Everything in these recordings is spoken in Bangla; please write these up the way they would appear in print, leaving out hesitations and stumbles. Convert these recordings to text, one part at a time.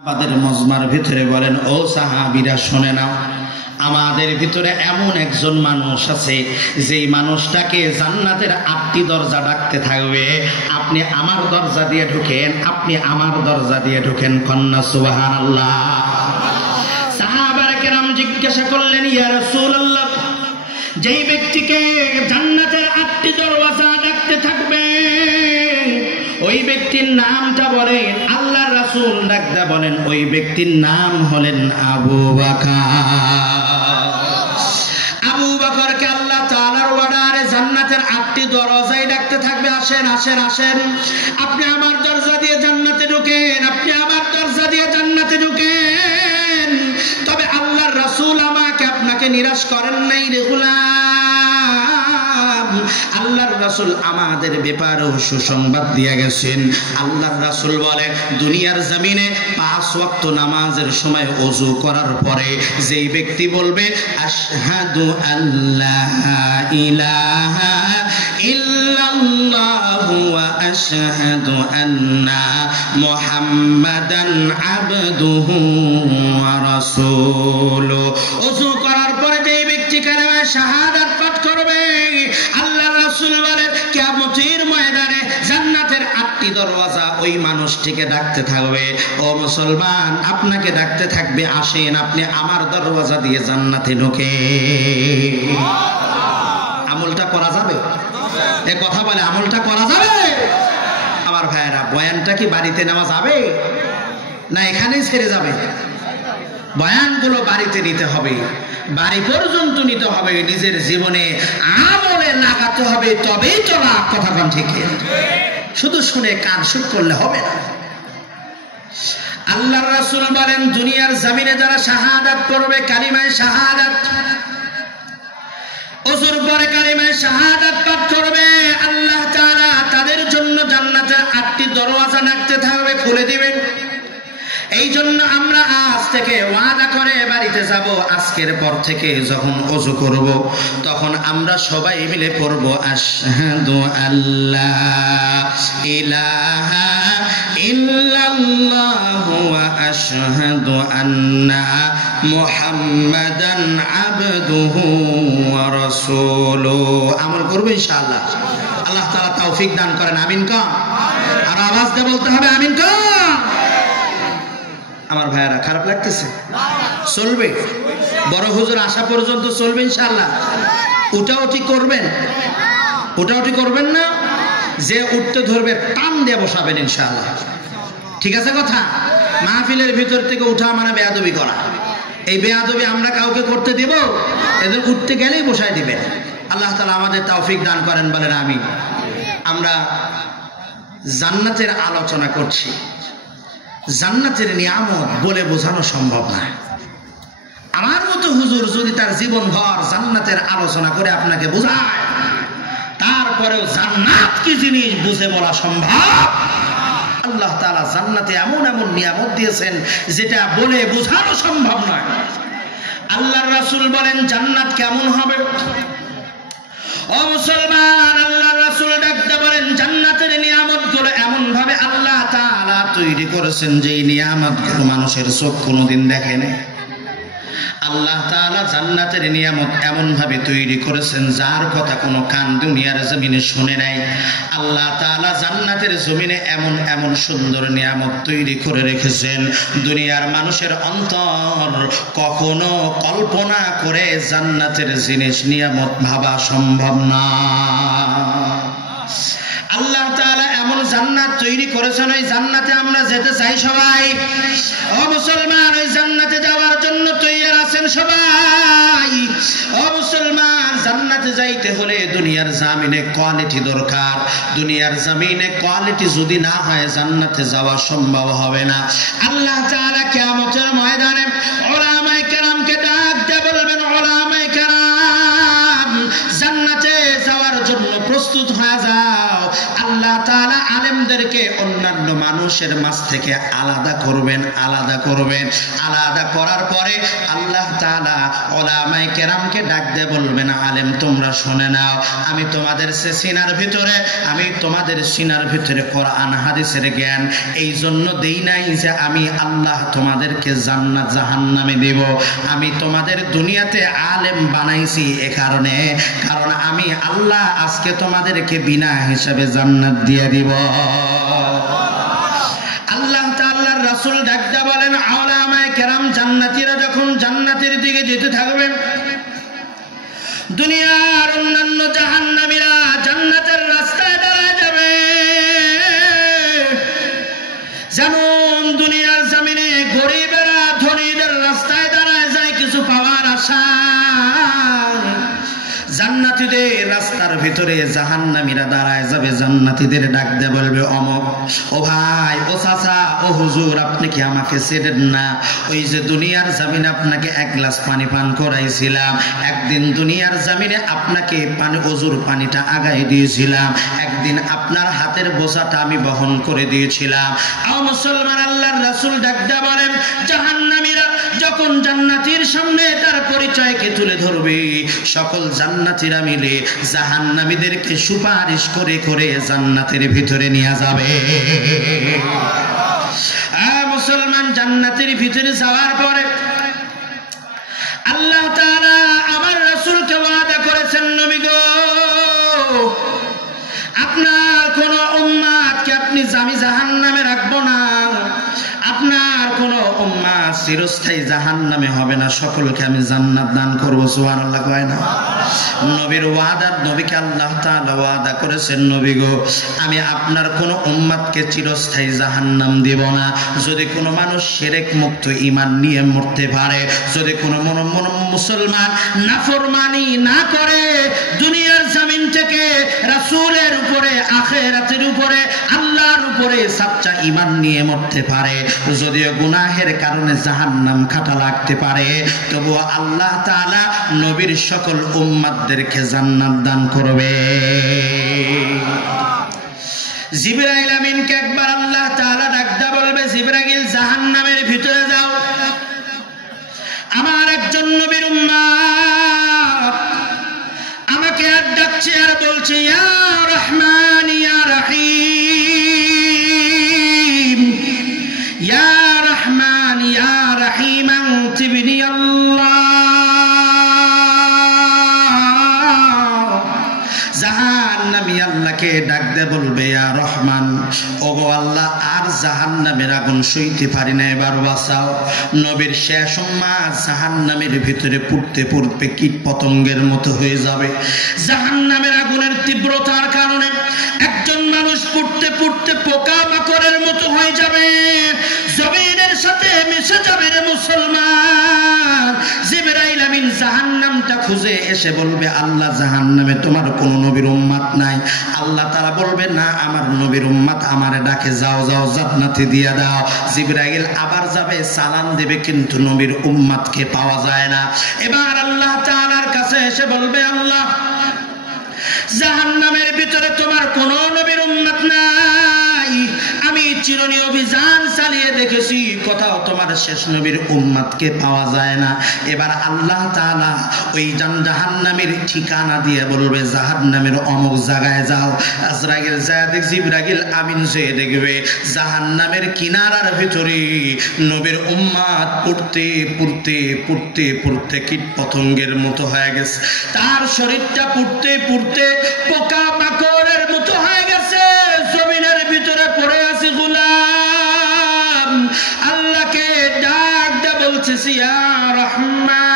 আমাদের মজমার ভিতরে বলেন, ও সাহাবীরা শুনে নাও, আমাদের ভিতরে এমন একজন মানুষ আছে যেই মানুষটাকে জান্নাতের 8টি দরজা ডাকতে থাকবে। আপনি আমার দরজা দিয়ে ঢোকেন, আপনি আমার দরজা দিয়ে ঢোকেন। কন্যা সুবহানাল্লাহ। সাহাবায়ে কেরাম জিজ্ঞাসা করলেন, ইয়া রাসূলুল্লাহ, যেই ব্যক্তিকে জান্নাতের 8টি দরজা ডাকতে থাকবে ওই ব্যক্তির নামটা বলেন। আল্লাহর রাসূল ডাকতে বলেন, ওই ব্যক্তির নাম হলেন আবু বকর। আবু বকরকে আল্লাহ তাআলার ওয়ার্ডারে জান্নাতের 8টি দরজায় ডাকতে থাকবে, আসেন আসেন আসেন, আপনি আমার দরজা দিয়ে জান্নাতে ঢোকেন, আপনি আমার দরজা দিয়ে জান্নাতে ঢোকেন। তবে আল্লাহর রাসূল আমাকে আপনাকে নিরাশ করেন নাই রে গোলাম। আল্লাহর রাসূল আমাদের ব্যাপারেও সুসংবাদ দিয়ে গেছেন। আল্লাহর রাসূল বলে, দুনিয়ার জমিনে 5 ওয়াক্ত নামাজের সময় ওযু করার পরে যেই ব্যক্তি বলবে আশহাদু আল্লা ইলাহা ইল্লাল্লাহু ওয়া আশহাদু আন্না মুহাম্মাদান আবদুহু ওয়া রাসূলুহু, ওযু করার পরে যেই ব্যক্তি কালেমা শাহাদাত পাঠ করবে, আল্লাহর রাসূল বলেন কিয়ামতের ময়দানে জান্নাতের 8টি দরওয়াজা ওই মানুষটিকে ডাকতে থাকবে। ও মুসলমান, আপনাকে ডাকতে থাকবে, আসেন আপনি আমার দরওয়াজা দিয়ে জান্নাতে ঢোকেন। আমলটা করা যাবে? এ কথা বলে আমলটা করা যাবে? আমার ভাইয়েরা, বয়ানটা কি বাড়িতে নেওয়া যাবে না এখানেই ছেড়ে যাবে? বয়ানগুলো বাড়িতে নিতে হবে, বাড়ি পর্যন্ত নিতে হবে, নিজের জীবনে আমলে লাগাতে হবে, তবেই তো না। কথা কম ঠিক? শুধু শুনে কান শুট করলে হবে না। আল্লাহর রাসূল বলেন, দুনিয়ার জমিনে যারা শাহাদাত পড়বে, কালিমায়ে শাহাদাত, ওযুর পরে কালিমায়ে শাহাদাত পাঠ করবে, আল্লাহ তাআলা তাদের জন্য জান্নাতের 8টি দরওয়াজা ডাকতে থাকবে, খুলে দিবেন। এই জন্য আমরা আজ থেকে ওয়াদা করে বাড়িতে যাব, আজকের পর থেকে যখন ওযু করব তখন আমরা সবাই মিলে পড়ব আশহাদু আল্লা ইলাহা ইল্লাল্লাহু ওয়া আশহাদু আন্না মুহাম্মাদান আবদুহু ওয়া রাসূলুহু। আমল করব ইনশাআল্লাহ। আল্লাহ তাআলা তৌফিক দান করেন। আমিন কন। আর আওয়াজ দিয়ে বলতে হবে আমিন কন। আমার ভাইয়েরা, খারাপ লাগতেছে? চলবে? বড় হুজুর আসা পর্যন্ত চলবে ইনশাআল্লাহ? উঠাউঠি করবেন? উঠাউঠি করবেন না? যে উঠতে ধরবে টান দিয়ে বসাবেন ইনশাআল্লাহ। ঠিক আছে কথা? মাহফিলের ভিতর থেকে উঠা মানে বেয়াদবি করা। এই বেয়াদবি আমরা কাউকে করতে দেব? এদের উঠতে গেলেই বসায় দিবেন। আল্লাহ তাআলা আমাদের তৌফিক দান করেন, বলেন আমিন। আমরা জান্নাতের আলোচনা করছি। জান্নাতের নিয়ামত বলে বোঝানো সম্ভব না। আমার মতো হুজুর যদি তার জীবন ভর জান্নাতের আলোচনা করে আপনাকে বোঝায়, তারপরেও জান্নাত কি জিনিস বুঝে বলা সম্ভব? আল্লাহ তাআলা জান্নাতে এমন এমন নিয়ামত দিয়েছেন যেটা বলে বোঝানো সম্ভব নয়। আল্লাহর রাসূল বলেন, জান্নাত কেমন হবে? ও মুসলমান, আল্লাহর রাসূল ডাকতে বলেন, জান্নাতের নিয়ামতগুলো এমন ভাবে আল্লাহ তাআলা তৈরি করেছেন যে এই নিয়ামতগুলো মানুষের চোখ কোনোদিন দেখে নাই। আল্লাহ তাআলা জান্নাতের নিয়ামত এমন ভাবে তৈরি করেছেন যার কথা কোনো কান দুনিয়ার জমিনে শুনে নাই। আল্লাহ তাআলা জান্নাতের জমিনে এমন এমন সুন্দর নিয়ামত তৈরি করে রেখেছেন, দুনিয়ার মানুষের অন্তর কখনো কল্পনা করে জান্নাতের জিনিস নিয়ামত ভাবা সম্ভব না। আল্লাহ তাআলা এমন জান্নাত তৈরি করেছেন, ওই জান্নাতে আমরা যেতে চাই সবাই। ও মুসলমান, ওই জান্নাতে যাওয়ার জন্য তৈয়ার আছেন সবাই? ও মুসলমান, জান্নাতে যাইতে হলে দুনিয়ার জমিনে কোয়ালিটি দরকার। দুনিয়ার জমিনে কোয়ালিটি যদি না হয় জান্নাতে যাওয়া সম্ভব হবে না। আল্লাহ তাআলা কিয়ামতের ময়দানে উলামায়ে কেরামকে ডাক দিয়ে বলবেন, উলামায়ে কেরাম, জান্নাতে যাওয়ার জন্য প্রস্তুত হয়ে যাও। আল্লাহ তাআলা আলেমদেরকে অন্যান্য মানুষ মানুষের মাঝ থেকে আলাদা করবেন। আলাদা করার পরে আল্লাহ তাআলা উলামায়ে কেরামকে ডাক দিয়ে বলবেন, আলেম তোমরা শুনে নাও, আমি তোমাদের সিনার ভিতরে কোরআন হাদিসের জ্ঞান এই জন্য দেই নাই যে আমি আল্লাহ তোমাদেরকে জান্নাত জাহান্নামে দেব। আমি তোমাদের দুনিয়াতে আলেম বানাইছি কারণ আমি আল্লাহ আজকে তোমাদেরকে বিনা হিসাবে জান্নাত দিয়ে দিব। আল্লাহ তাআলার রাসূল ডাকদা বলেন, উলামায়ে কেরাম জান্নাতীরা যখন জান্নাতের দিকে যেতে থাকবেন, দুনিয়ার অন্যান্য জাহান্নামীরা জান্নাতের রাস্তায় দাঁড়ায় যাবে। যেমন দুনিয়ার জমিনে গরিবেরা ধনীদের রাস্তায় দাঁড়ায় যায় কিছু পাওয়ার আশা, জান্নাতীদের রাস্তার ভিতরে জাহান্নামীরা দাঁড়ায় যাবে। জান্নাতীদের ডাক দিয়ে বলবে, অমক, ও ভাই, ও চাচা, ও হুজুর, আপনি কি আমাকে চেনেন না? ওই যে দুনিয়ার জমিনে আপনাকে এক গ্লাস পানি পান করাইছিলাম, একদিন দুনিয়ার জমিনে আপনাকে ওজুর পানিটা আগায় দিয়েছিলাম, একদিন আপনার হাতের বোঝাটা আমি বহন করে দিয়েছিলাম। মুসলমান, আল্লাহর রাসূল ডাক দিয়ে বলেন, জাহান্নামীরা যখন জান্নাতীর সামনে তার পরিচয়কে তুলে ধরবে, সকল জান্নাতীরা মিলে জাহান্নামীদেরকে সুপারিশ করে করে জান্নাতের ভিতরে নিয়ে যাবে। মুসলমান, জান্নাতের ভিতরে যাওয়ার পরে আল্লাহ তাআলা আমার রাসূলকে ওয়াদা করেছেন, নবী গো, আপনার কোন উম্মতকে আপনি জাহান্নামে রাখবো না, আপনার কোন উম্মত চিরস্থায়ী জাহান্নামে হবে না, সকলকে আমি জান্নাত দান করব। সুবহানাল্লাহ কয় না? নবীর ওয়াদা, নবীকে আল্লাহ তাআলা ওয়াদা করেছেন, নবী গো, আমি আপনার কোন উম্মতকে চিরস্থায়ী জাহান্নাম দেব না। যদি কোনো মানুষ শিরক মুক্ত ঈমান নিয়ে মরতে পারে, যদি কোনো মুসলমান নাফরমানি না করে, দুনিয়ার জমিন থেকে রাসূলের উপরে, আখিরাতের উপরে, আল্লাহর উপরে সাচ্চা ঈমান নিয়ে মরতে পারে, যদিও গুনাহের কারণে জাহান্নাম খাটা লাগতে পারে, তবুও আল্লাহ তাআলা নবীর সকল উম্মতদেরকে জান্নাত দান করবে। জিবরাইল আমিনকে একবার আল্লাহ তাআলা ডাকদা বলবে, জিবরাইল জাহান্নামের ভিতরে যাও, আমার একজন নবীর উম্মত আমাকে আর ডাকছে আর বলছে, ইয়া রহমান ইয়া রহিম, ইয়া রহমান ইয়া রহিম আনতিবনি আল্লাহ। জাহান্নামী আল্লাহকে ডাক দে বলবে, ইয়া রহমান, ওগো আল্লাহ, আর জাহান্নামের আগুন সইতে পারি না, এবার বাঁচাও। নবীর শেষ উম্মত জাহান্নামের ভিতরে পুড়তে পুড়তে কীট পতঙ্গের মতো হয়ে যাবে। জাহান্নামের আগুনের তীব্রতার কারণে একজন মানুষ পুড়তে পুড়তে পোকা মাকড়ের মতো হয়ে যাবে, জমিনের সাথে মিশে যাবে রে মুসলমান। জিবরাইল আমিন জাহান্নামটা খুঁজে এসে বলবে, আল্লাহ, জাহান্নামে তোমার কোন নবীর উম্মত নাই। আল্লাহ তাআলা বলবে, না, আমার নবীর উম্মত আমারে ডাকে, যাও যাও জান্নাতে দিয়ে দাও। জিবরাইল আবার যাবে, সালাম দেবে, কিন্তু নবীর উম্মতকে পাওয়া যায় না। এবার আল্লাহ তাআলার কাছে এসে বলবে, আল্লাহ, জাহান্নামের ভিতরে তোমার কোন নবীর উম্মত নাই, আমি চিরনি অভিযান চালিয়ে দেখেছি, কোথাও তোমার শেষ নবীর উম্মতকে পাওয়া যায় না। এবার আল্লাহ তাআলা ওই জাহান্নামের ঠিকানা দিয়ে বলবে, জাহান্নামের অমুক জায়গায় যাও। আজরাইল যায়, জিবরাইল আমিন যেয়ে দেখবে জাহান্নামের কিনারার ভিতরে নবীর উম্মত পুড়তে পুড়তে পুড়তে পুড়তে কীট পতঙ্গের মতো হয়ে গেছে, তার শরীরটা পুড়তে পুড়তে পোকা মাকড়ের মতো হয়ে গেছে, জমিনের ভিতরে পড়ে আছে। গোলাম আল্লাহকে ডাক দে বলছে, ইয়া রহমান,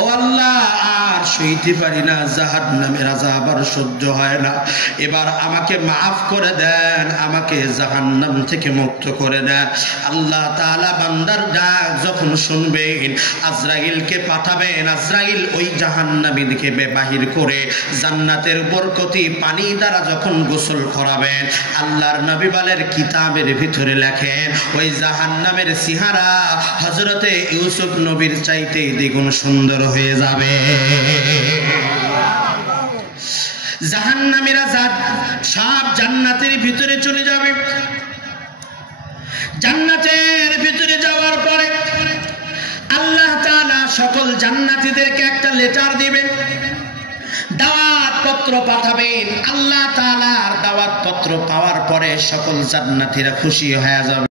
ও আল্লাহ, আর সইতে পারি না, জাহান্নামের আযাব আর সহ্য হয় না, এবার আমাকে মাফ করে দেন, আমাকে জাহান্নাম থেকে মুক্ত করে দেন। আল্লাহ তাআলা বান্দার ডাক যখন শুনবেন, আজরাইলকে পাঠাবেন। আজরাইল ওই জাহান্নামীকে বাহির করে জান্নাতের বরকতি পানি দ্বারা যখন গোসল করাবেন, আল্লাহর নবী বলেন, কিতাবের ভিতরে লেখেন, ওই জাহান্নামের চেহারা হযরতে ইউসুফ নবীর চাইতে দ্বিগুণ সুন্দর হয়ে যাবে। জাহান্নামীরা সব জান্নাতের ভিতরে চলে যাবে। জান্নাতের ভিতরে যাওয়ার পরে আল্লাহ তাআলা সকল জান্নাতীদেরকে একটা লেটার দিবেন, দাওয়াত পত্র পাঠাবেন। আল্লাহ তাআলার দাওয়াত পত্র পাওয়ার পরে সকল জান্নাতীরা খুশি হয়ে যাবে।